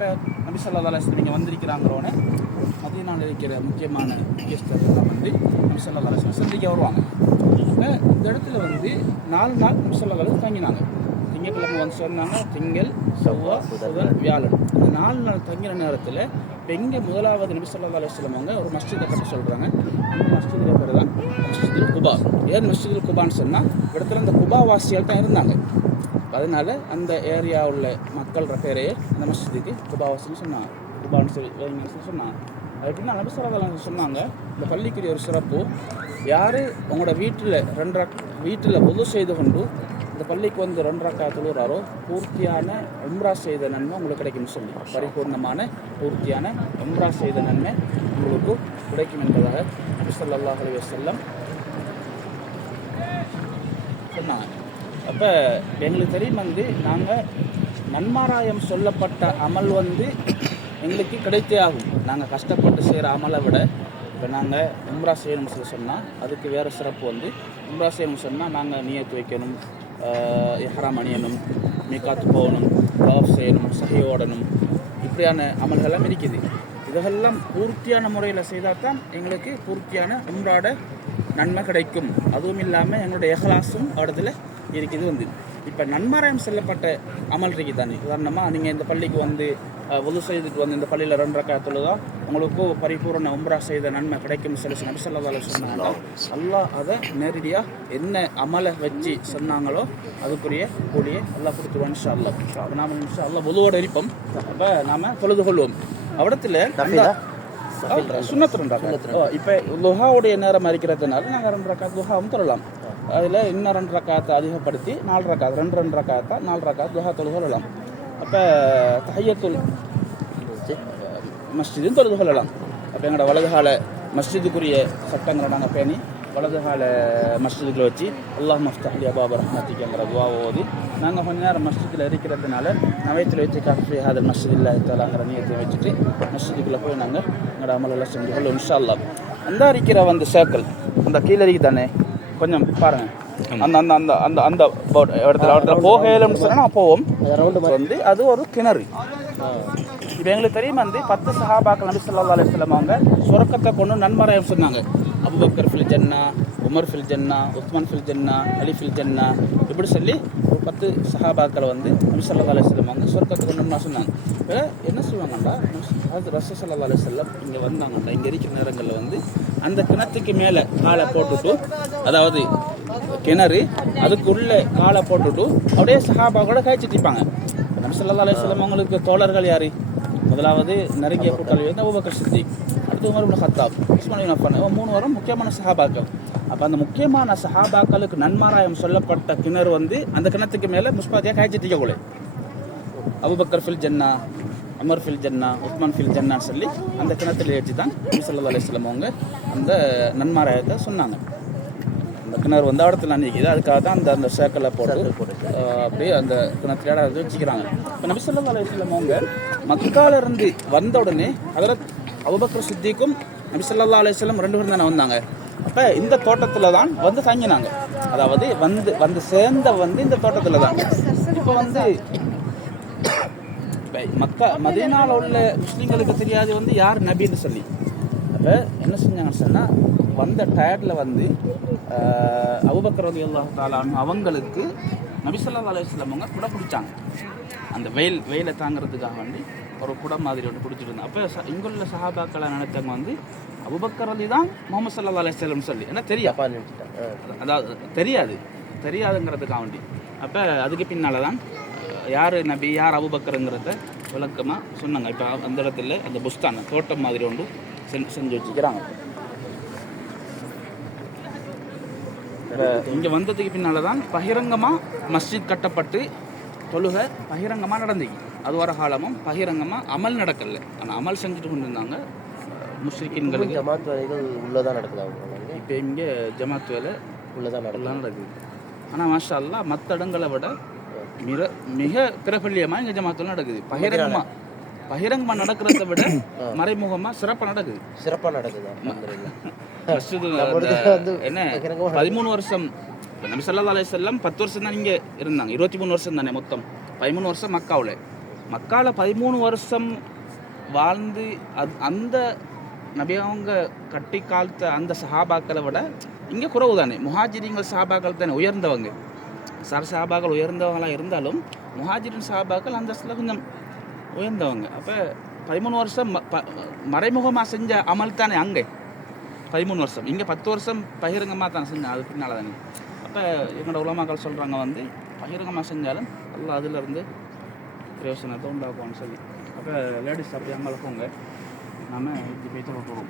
இப்போ நபி ஸல்லல்லாஹு அலைஹி வஸல்லம் இங்கே வந்திருக்கிறாங்களோன்னு மதீனாவில் இருக்கிற முக்கியமான முக்கியஸ்தர்கள் வந்து நபி ஸல்லல்லாஹு அலைஹி வஸல்லம் சந்திக்க வருவாங்க. இப்போ இந்த இடத்துல வந்து 4 நாள் நபி ஸல்லல்லாஹு அலைஹி வஸல்லம் தங்கினாங்க. திங்கட்கிழமை வந்து சொன்னாங்க, திங்கள், செவ்வாய், புதன், வியாழன். இந்த 4 நாள் தங்கின நேரத்தில் இப்போ இங்கே முதலாவது நபி ஸல்லல்லாஹு அலைஹி வஸல்லம் அவங்க ஒரு மஸ்ஜிதை கட்ட சொல்கிறாங்க. அந்த மஸ்ஜிதுடைய பேர் தான் மஸ்ஜிதுல் குபா. ஏன் மஸ்ஜிதுல் குபான்னு சொன்னால் இடத்துல அந்த குபா வாசிகள் தான் இருந்தாங்க. அதனால் அந்த ஏரியா உள்ள மக்கள் பேரையே அந்த மஸ்ஜிதுக்கு குபாவாசின்னு சொன்னாங்க. குபான்னு சொல்லி சொன்னாங்க. அது எப்படின்னா நபி ஸல்லல்லாஹு அலைஹி வஸல்லம் சொன்னாங்க, இந்த பள்ளிக்குரிய ஒரு சிறப்பு, யார் உங்களோட வீட்டில் wudu செய்து கொண்டு இந்த பள்ளிக்கு வந்து 2 ரக்காத் தொழுகிறாரோ பூர்த்தியான உம்ரா செய்த நன்மை உங்களுக்கு கிடைக்கும்னு சொல்லி, பரிபூர்ணமான பூர்த்தியான உம்ரா செய்த நன்மை உங்களுக்கு கிடைக்கும் என்பதாக நபி ஸல்லல்லாஹு அலைஹி வஸல்லம் சொன்னாங்க. அப்போ எங்களுக்கு தெரியும் வந்து நாங்கள் நன்மாராயம் சொல்லப்பட்ட அமல் வந்து எங்களுக்கு கிடைத்தே ஆகும். நாங்கள் கஷ்டப்பட்டு செய்கிற அமலை விட இப்போ நாங்கள் உம்ரா செய்யணும்னு சொல்லி சொன்னால் அதுக்கு வேறு சிறப்பு வந்து, உம்ரா செய்யணும்னு சொன்னால் நாங்கள் நியத்து வைக்கணும், இஹ்ராம் அணியணும், மீகாத்து போகணும், தவாஃப் செய்யணும், சஹி ஓடணும், இப்படியான அமல்கள்லாம் இருக்குது. இதெல்லாம் பூர்த்தியான முறையில் செய்தால் தான் எங்களுக்கு பூர்த்தியான உம்ராட நன்மை கிடைக்கும். அதுவும் இல்லாமல் எங்களுடைய இஹ்லாஸும் இடத்துல இருக்குது வந்து. இப்போ நன்மாராயம் செல்லப்பட்ட அமல் இருக்குது தானே, உதாரணமாக நீங்கள் இந்த பள்ளிக்கு வந்து wudu செய்துட்டு வந்து இந்த பள்ளியில் 2 ரக்காத் தொழுதா உங்களுக்கு பரிபூர்ண உம்ரா செய்த நன்மை கிடைக்கும்னு சொல்லி நபி ஸல்லல்லாஹு அலைஹி வஸல்லம் சொன்னாங்க. அல்லாஹ் அதை நேரடியாக என்ன அமலை வச்சு சொன்னாங்களோ அதுக்குரிய கூடிய அல்லாஹ் கொடுத்துருவான் இன்ஷா அல்லாஹ். அப்போ நாம் இன்ஷா அல்லாஹ் wuduவோட இருப்போம். அப்போ நாம் தொழுது கொள்வோம். அவடத்தில் சுன்னத்து 2 ரக்காத். இப்போ லுஹாவுடைய நேரம் இருக்கிறதுனால நாங்கள் 2 ரக்காத் லுஹாவும் தொழலாம். அதில் இன்னும் 2 ரக்காத்தை அதிகப்படுத்தி 4 ரக்காத், 2 ரக்காத்தா 4 ரக்காத் லுஹா தொழுது கொள்ளலாம். அப்போ தஹியத்துல் மஸ்ஜிதுன்னு தொழுது கொள்ளலாம். அப்போ எங்களோட வலதுகால மஸ்ஜிதுக்குரிய சட்டங்களை நாங்கள் பேணி வலதுகால மஸ்ஜிதுகளை வச்சு அல்லாஹ் மஃப்தஹ் லி அபாப ரஹ்மத்திக்கங்கிற துஆவை ஓதி நாங்கள் கொஞ்ச நேரம் மஸ்ஜிதில் இருக்கிறதுனால நவைத்தில் வச்சு காஃபி ஹாதல் மஸ்ஜித் இல்லாஹி தஆலாங்கிற நியத்தை வச்சுட்டு மஸ்ஜிதுக்குள்ளே போய் நாங்கள் எங்களோட அமலெல்லாம் செஞ்சு கொள்ளும் இன்ஷா அல்லாஹ். அந்த இருக்கிற வந்து சர்க்கிள் அந்த கீழே தானே கொஞ்சம் பாருங்கள், அந்த அந்த அந்த அந்த அந்த இடத்துல போகலன்னு சொன்னால் போவோம் வந்து அது ஒரு கிணறு. இப்போ எங்களுக்கு தெரியும் வந்து 10 சஹாபாக்கள் நபி ஸல்லல்லாஹு அலைஹி வஸல்லம் அவங்க சொர்க்கத்தை கொண்டு நன்மாராயம் சொன்னாங்க. அபூபக்கர் ஃபில் ஜன்னா, உமர் ஃபில் ஜன்னா, உஸ்மான் ஃபில் ஜன்னா, அலி ஃபில் ஜன்னா, இப்படி சொல்லி ஒரு 10 சஹாபாக்களை வந்து நபி ஸல்லல்லாஹு அலைஹி வஸல்லம் அவங்க சொர்க்கத்தை கொண்டு சொன்னாங்க. இப்போ என்ன சொல்லுவாங்கண்டா, அது ரசூல் ஸல்லல்லாஹு அலைஹி வஸல்லம் இங்கே வந்தாங்கண்டா, இங்கே இருக்கிற நேரங்களில் வந்து அந்த கிணத்துக்கு மேலே காலை போட்டுட்டு, அதாவது கிணறு அதுக்குள்ளே காலை போட்டுட்டு அப்படியே சஹாபாவோட காய்ச்சிட்டிருப்பாங்க. நபி ஸல்லல்லாஹு அலைஹி வஸல்லம் அவங்களுக்கு தோழர்கள் யார்? முதலாவது நெருங்கிய கூட்டாளி வந்து அபூபக்கர் சித்திக், அடுத்து உமர் இப்னு கத்தாப், உஸ்மான் இப்னு அஃபான், 3 வரும் முக்கியமான சஹாபாக்கள். அப்போ அந்த முக்கியமான சஹாபாக்களுக்கு நன்மாராயம் சொல்லப்பட்ட கிணறு வந்து அந்த கிணத்துக்கு மேலே முஸ்பாத்தியாக காய்ச்சிட்டிக்கக்கூட அபூபக்கர் ஃபில் ஜன்னா, உமர் ஃபில் ஜன்னா, உஸ்மான் ஃபில் ஜன்னான்னு சொல்லி அந்த கிணத்துல வச்சு தான் நபி ஸல்லல்லாஹு அலைஹி வஸல்லம் அவங்க அந்த நன்மாராயத்தை சொன்னாங்க. அந்த கிணறு வந்து இடத்துல நிற்கிது, அதுக்காக தான் அந்த அந்த சேக்கலை போட்டு அப்படியே அந்த கிணத்துல இடம் வச்சுக்கிறாங்க. இப்போ நபி ஸல்லல்லாஹு அலைஹி வஸல்லம் அவங்க மக்காலிருந்து வந்த உடனே ஹஜ்ரத் அபூபக்கர் சித்திக்கும் நபி ஸல்லல்லாஹு அலைஹி வஸல்லம் 2 பேரும் தானே வந்தாங்க. அப்போ இந்த தோட்டத்தில் தான் வந்து தங்கினாங்க. அதாவது வந்து சேர்ந்த வந்து இந்த தோட்டத்தில் தான். இப்போ வந்து மதீனாவில் உள்ள முஸ்லீம்களுக்கு தெரியாது வந்து யார் நபின்னு சொல்லி. அப்போ என்ன செஞ்சாங்கன்னு சொன்னால், வந்த டயர்டில் வந்து அபூபக்கர் ரலியல்லாஹு தஆலா அவங்களுக்கு நபி ஸல்லல்லாஹு அலைஹி வஸல்லம் அவங்க குடை பிடிச்சாங்க. அந்த வெயிலை தாங்கிறதுக்காக வேண்டி ஒரு குடம் மாதிரி ஒன்று பிடிச்சிட்டு இருந்தாங்க. அப்போ இங்குள்ள சஹாபாக்களை நினைத்தவங்க வந்து அபூபக்கர் ரலி தான் முஹம்மது ஸல்லல்லாஹு அலைஹி வஸல்லம் சொல்லி என்ன அதாவது தெரியாதுங்கிறதுக்காக வேண்டி. அப்போ அதுக்கு பின்னால் தான் யார் நபி யார் அபூபக்கருங்கிறத விளக்கமாக சொன்னாங்க. இப்போ அந்த இடத்துல அந்த புஸ்தான் தோட்டம் மாதிரி ஒன்று செஞ்சு வச்சுக்கிறாங்க. இங்கே வந்ததுக்கு பின்னால் தான் பகிரங்கமாக மஸ்ஜித் கட்டப்பட்டு தொழுகை பகிரங்கமாக நடந்துச்சு. அது வர காலமும் பகிரங்கமாக அமல் நடக்கல. ஆனால் அமல் செஞ்சுட்டு கொண்டு இருந்தாங்க முஸ்லிம்களுக்கு. ஜமாத் வேலைகள் உள்ளதான் நடக்குது அவங்க. இப்போ இங்கே ஜமாத் வேலை உள்ளதான் நடக்குது. ஆனால் மாஷா அல்லாஹ் மற்ற இடங்களை விட மிக பிரபல்யமாக இங்கே ஜமாத்தில் நடக்குது. பகிரங்கமாக நடக்கிறத விட மறைமுகமாக சிறப்பாக நடக்குது. என்ன 13 வருஷம் நபி ஸல்லல்லாஹு அலைஹி வஸல்லம் 10 வருஷம் தான் இங்கே இருந்தாங்க. 23 வருஷம் தானே மொத்தம். 13 வருஷம் மக்காவில், மக்கால 13 வருஷம் வாழ்ந்து அந்த நபி அவங்க கட்டி காலத்த அந்த சஹாபாக்களை விட இங்கே குறவு தானே. முஹாஜிரிங்கள் சஹாபாக்கள் தானே உயர்ந்தவங்க. சஹாபாக்கள் உயர்ந்தவங்களாக இருந்தாலும் முஹாஜிரின் சஹாபாக்கள் அந்த கொஞ்சம் உயர்ந்தவங்க. அப்போ 13 வருஷம் மறைமுகமாக செஞ்ச அமல் தானே அங்கே 13 வருஷம். இங்கே 10 வருஷம் பகிரங்கமாக தானே செஞ்சேன், அது பின்னால் தானே. அப்போ எங்களோட உலமாக்கள் சொல்கிறாங்க வந்து பகிரங்கமாக செஞ்சாலும் எல்லாம் அதிலிருந்து பிரயோசனத்தை உண்டாக்குவான்னு சொல்லி. அப்போ லேடிஸ் அப்படி அங்கே போங்க, நாம் இப்படி போய் தொட போகிறோம்.